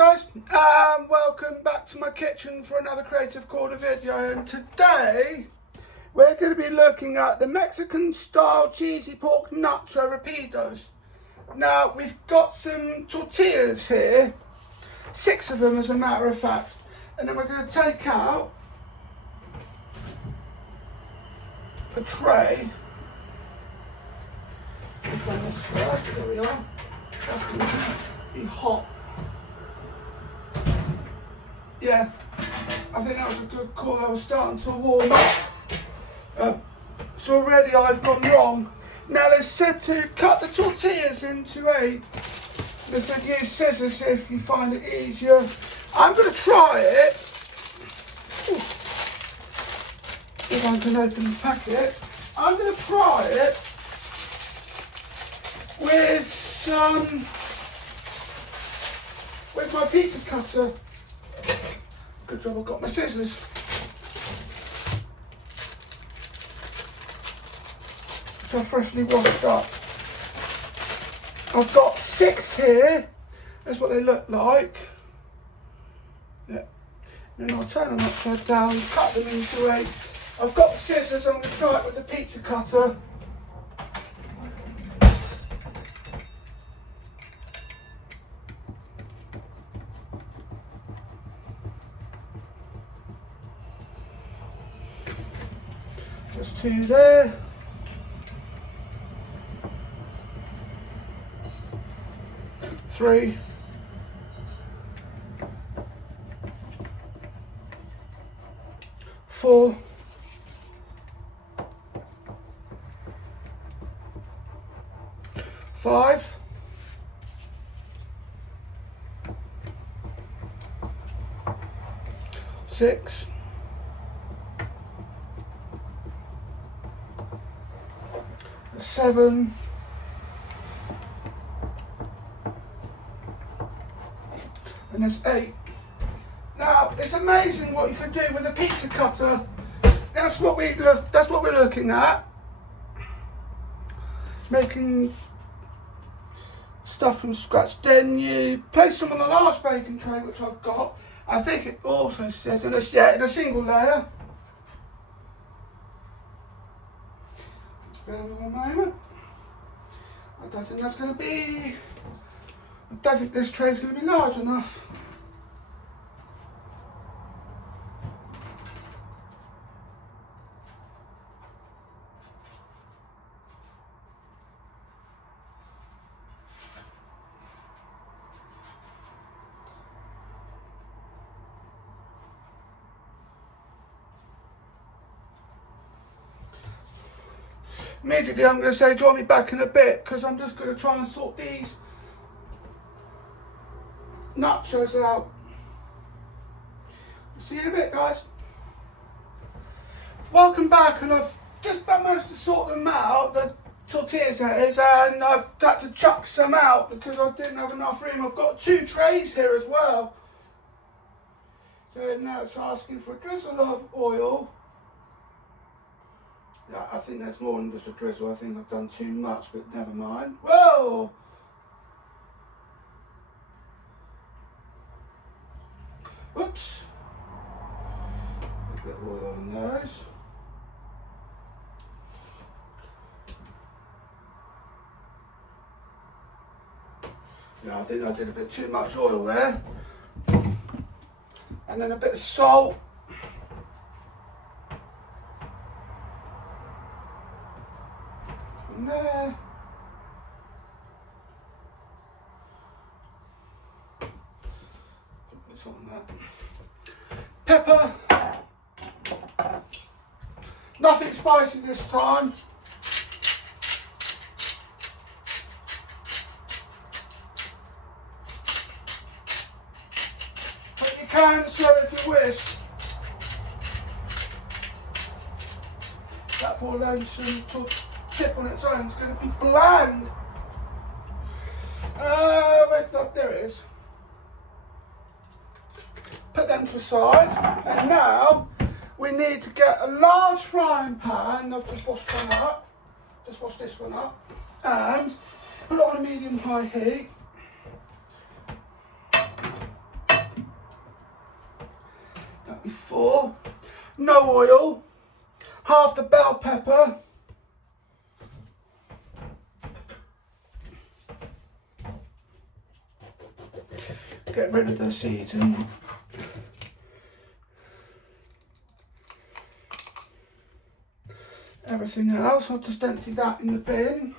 Hi guys, welcome back to my kitchen for another Creative Corner video, and today we're going to be looking at the Mexican style cheesy pork nacho rapidos. Now we've got some tortillas here, 6 of them as a matter of fact, and then we're going to take out a tray. Click on this first, there we are. That's going to be hot. Yeah, I think that was a good call. I was starting to warm up. So already I've gone wrong. Now they said to cut the tortillas into 8. They said use scissors if you find it easier. I'm going to try it. Ooh. If I can open the packet. I'm going to try it with my pizza cutter. Good job I've got my scissors. Which I've freshly washed up. I've got 6 here. That's what they look like. Yeah. And then I'll turn them upside down, cut them into 8. I've got the scissors, I'm going to try it with the pizza cutter. There's 2 there. Three. 4. 5. 6. 7. 8. Now it's amazing what you can do with a pizza cutter. That's what we're looking at. Making stuff from scratch. Then you place them on a large baking tray, which I've got. I think it also says in a single layer. Bear with me a moment. I don't think this tray is going to be large enough. Immediately I'm going to say join me back in a bit, because I'm just going to try and sort these nachos out. See you in a bit, guys. Welcome back, and I've just about managed to sort them out, the tortillas that is, and I've had to chuck some out because I didn't have enough room. I've got 2 trays here as well. So now it's asking for a drizzle of oil. Yeah, I think that's more than just a drizzle. I think I've done too much, but never mind. Whoa! Oops. A bit of oil on those. Yeah, I think I did a bit too much oil there. And then a bit of salt. There. Put this on that. Pepper. Nothing spicy this time. But you can serve if you wish. That poor lonesome tip on its own is going to be bland. There it is. Put them to the side, and now we need to get a large frying pan. I've just washed one up. Just wash this one up, and put it on a medium-high heat. before. No oil. Half the bell pepper. Get rid of the seeds and everything else. I'll just empty that in the bin.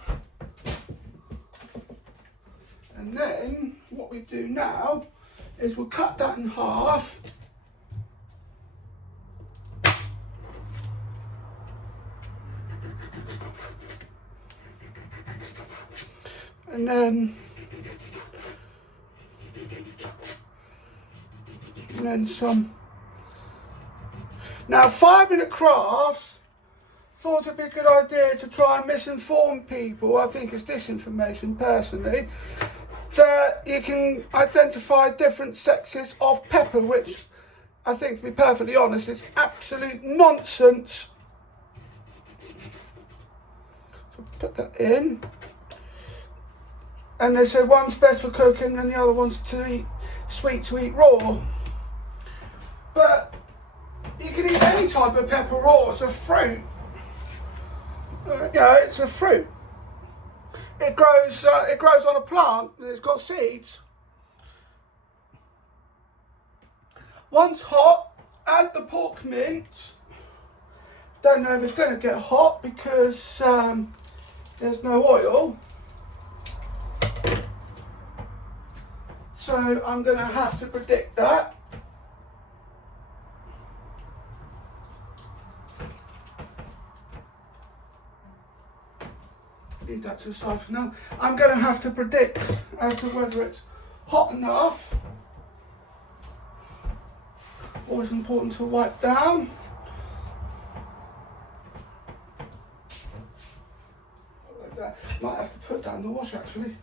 And then what we do now is we'll cut that in half. And then some. Now 5-minute crafts thought it'd be a good idea to try and misinform people. I think it's disinformation personally. That you can identify different sexes of pepper, which I think, to be perfectly honest, is absolute nonsense. So put that in. And they say one's best for cooking and the other one's to eat raw. But you can eat any type of pepper raw. It's a fruit. Yeah, it's a fruit. It grows on a plant and it's got seeds. Once hot, add the pork mince. Don't know if it's going to get hot because there's no oil. So I'm going to have to predict that. Leave that to the side for now. I'm going to have to predict as to whether it's hot enough. Always important to wipe down. Like that. Might have to put that in the wash actually.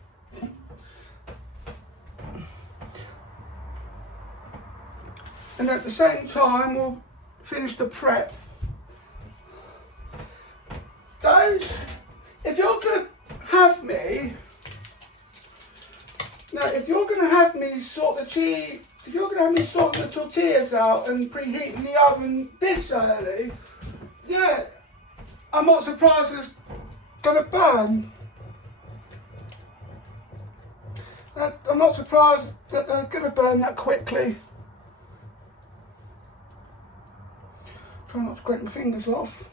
And at the same time we'll finish the prep. If you're going to have me, sort the tortillas out and preheating the oven this early, yeah, I'm not surprised it's going to burn. I'm not surprised that they're going to burn that quickly. Try not to scrape my fingers off.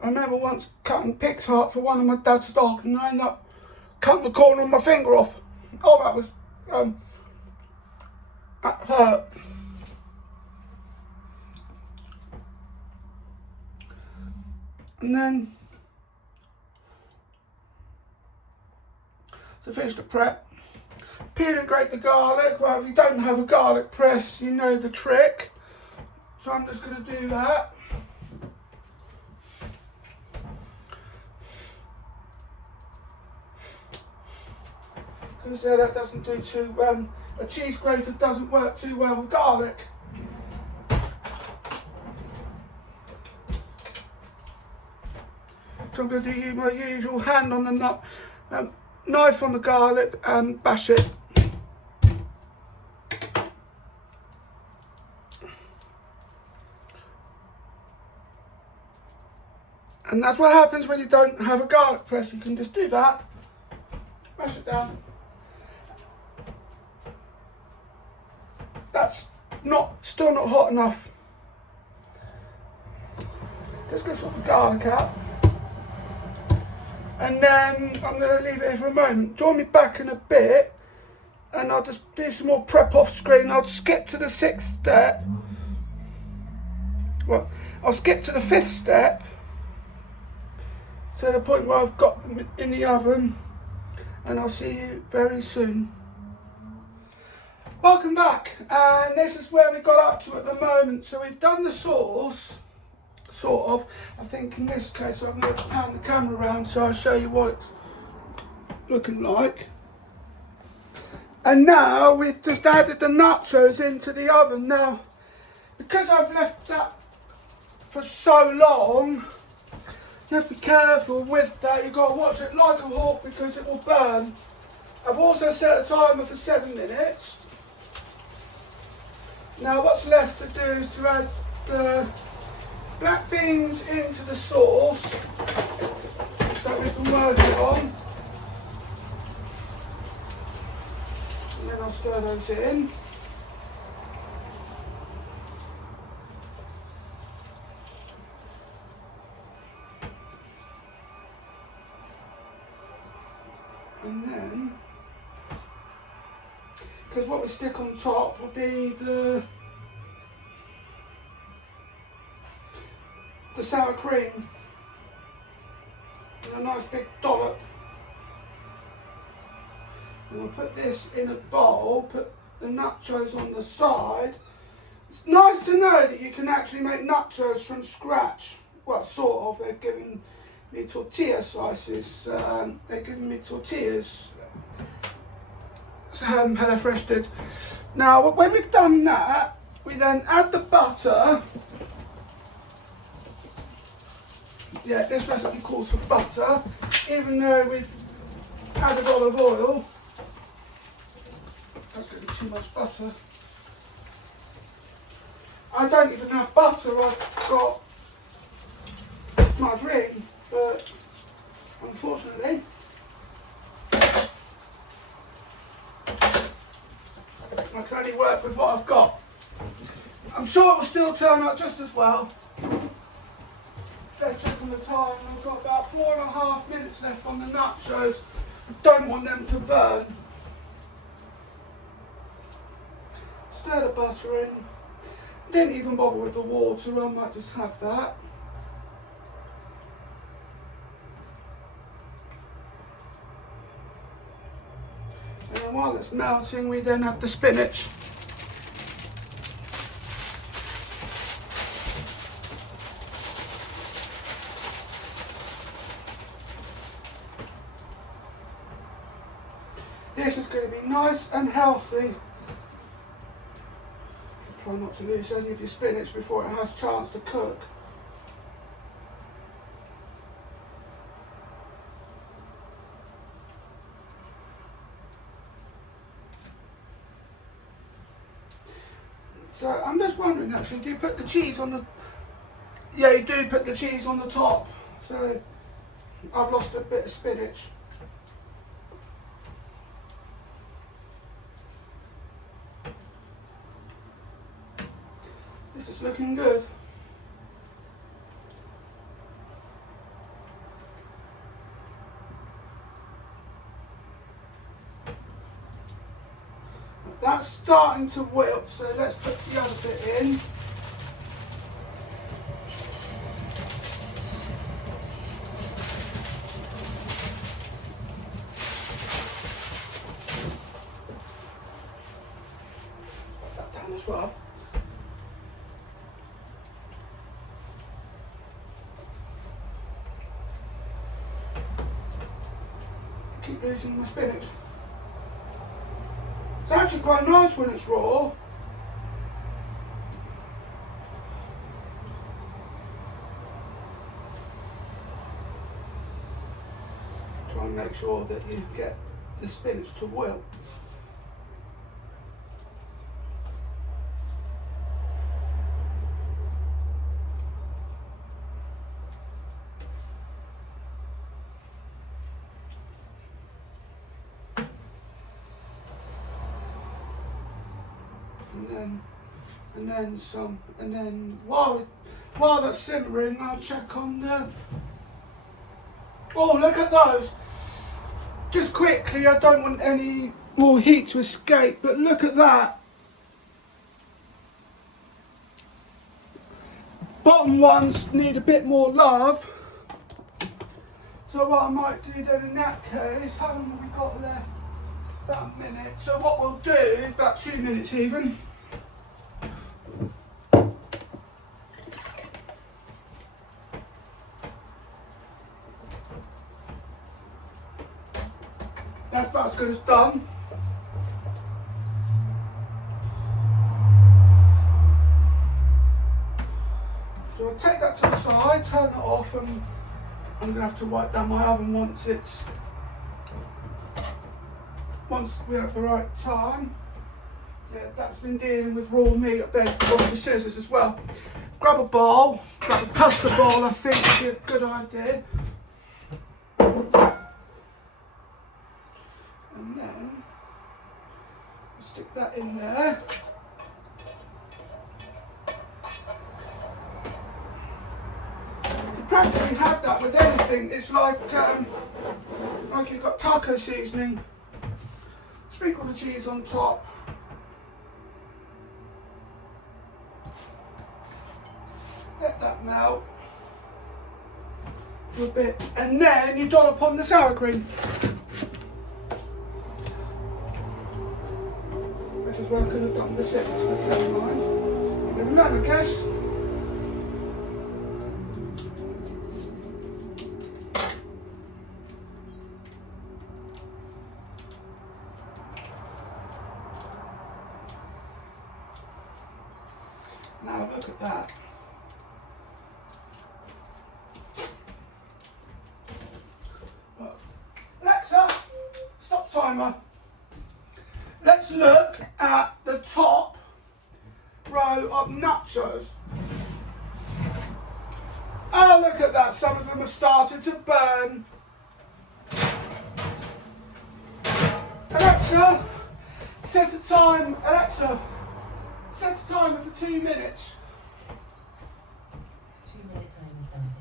I remember once cutting pig's heart for one of my dad's dogs and I ended up cutting the corner of my finger off. Oh, that was, that hurt. And then, to finish the prep, peel and grate the garlic. Well, if you don't have a garlic press, you know the trick. So I'm just going to do that. Because that doesn't do too a cheese grater doesn't work too well with garlic. So I'm going to use my usual hand on the knife on the garlic and bash it. And that's what happens when you don't have a garlic press. You can just do that, mash it down. That's still not hot enough. Just get some garlic out. And then I'm going to leave it here for a moment. Join me back in a bit and I'll just do some more prep off screen. I'll skip to the 6th step. Well, I'll skip to the 5th step. To the point where I've got them in the oven. And I'll see you very soon. Welcome back, and this is where we got up to at the moment. So we've done the sauce, sort of. I think in this case I'm going to pan the camera around so I'll show you what it's looking like. And now we've just added the nachos into the oven. Now, because I've left that for so long, you have to be careful with that. You've got to watch it like a hawk because it will burn. I've also set a timer for 7 minutes. Now what's left to do is to add the black beans into the sauce that we've been working on. And then I'll stir those in. And then, because what we stick on top will be the sour cream and a nice big dollop. And we'll put this in a bowl, put the nachos on the side. It's nice to know that you can actually make nachos from scratch. Well, sort of. They've given me tortilla slices. They've given me tortillas. HelloFresh did. Now, when we've done that, we then add the butter. Yeah, this recipe calls for butter, even though we've added olive oil. That's going to be too much butter. I don't even have butter, I've got margarine, but unfortunately, I can only work with what I've got. I'm sure it will still turn out just as well. Let's check on the time. I've got about 4.5 minutes left on the nachos. I don't want them to burn. Stir the butter in. Didn't even bother with the water, I might just have that. And then while it's melting, we then add the spinach. This is going to be nice and healthy. Try not to lose any of your spinach before it has a chance to cook. So I'm just wondering actually, do you put the cheese on the... Yeah, you do put the cheese on the top. So I've lost a bit of spinach. This is looking good. That's starting to wilt, so let's put the other bit in. Put that down as well. Keep losing my spinach. It's actually quite nice when it's raw. Try and make sure that you get the spinach to wilt. And then some, and then while that's simmering, I'll check on the... Oh, look at those! Just quickly, I don't want any more heat to escape, but look at that! Bottom ones need a bit more love. So what I might do then in that case, how long have we got left? About a minute. So what we'll do, about 2 minutes even. That's about as good as done. So I'll take that to the side, turn it off, and I'm going to have to wipe down my oven once we have the right time. Yeah, that's been dealing with raw meat up there with the scissors as well. Grab a bowl, grab a custard bowl, I think would be a good idea. And then stick that in there. You can practically have that with anything. It's like you've got taco seasoning. Sprinkle the cheese on top. Let that melt for a bit, and then you dollop on the sour cream. Which is what I could have done the six, but never mind. Give them that, I guess. Now look at that. Alexa, stop timer. Let's look at the top row of nachos. Oh, look at that. Some of them have started to burn. Alexa, set a time. Alexa, set a timer for 2 minutes. 2-minute time started.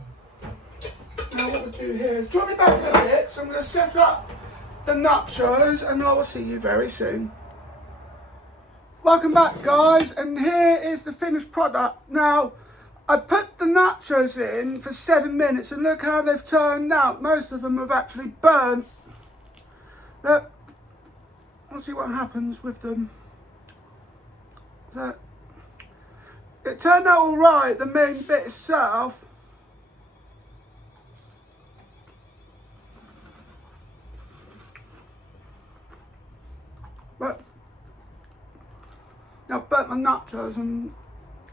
Now what we'll do here is draw me back a bit, so I'm going to set up the nachos and I will see you very soon. Welcome back guys, and here is the finished product. Now I put the nachos in for 7 minutes and look how they've turned out. Most of them have actually burnt. Look, we'll see what happens with them. Look. It turned out alright, the main bit itself. But I've burnt my nachos and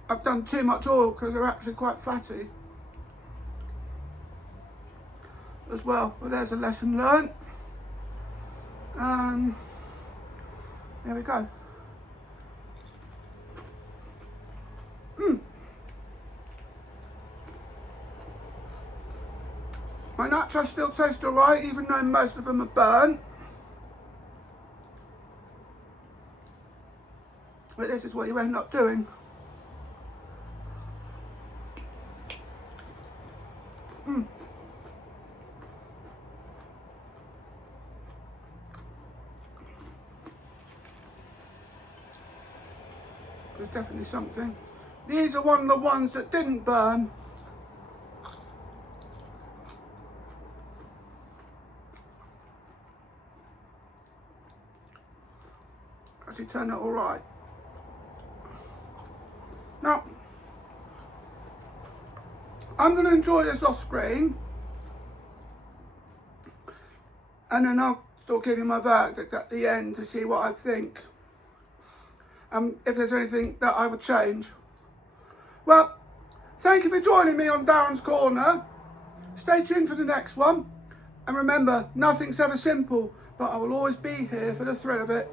I've done too much oil because they're actually quite fatty as well. Well, there's a lesson learned. There we go. My nachos still taste alright, even though most of them are burnt. But this is what you end up doing. There's definitely something. These are one of the ones that didn't burn. Actually turned out all right. Now, I'm going to enjoy this off screen, and then I'll still give you my verdict at the end to see what I think, if there's anything that I would change. Well, thank you for joining me on Darren's Corner. Stay tuned for the next one, and remember, nothing's ever simple, but I will always be here for the thrill of it.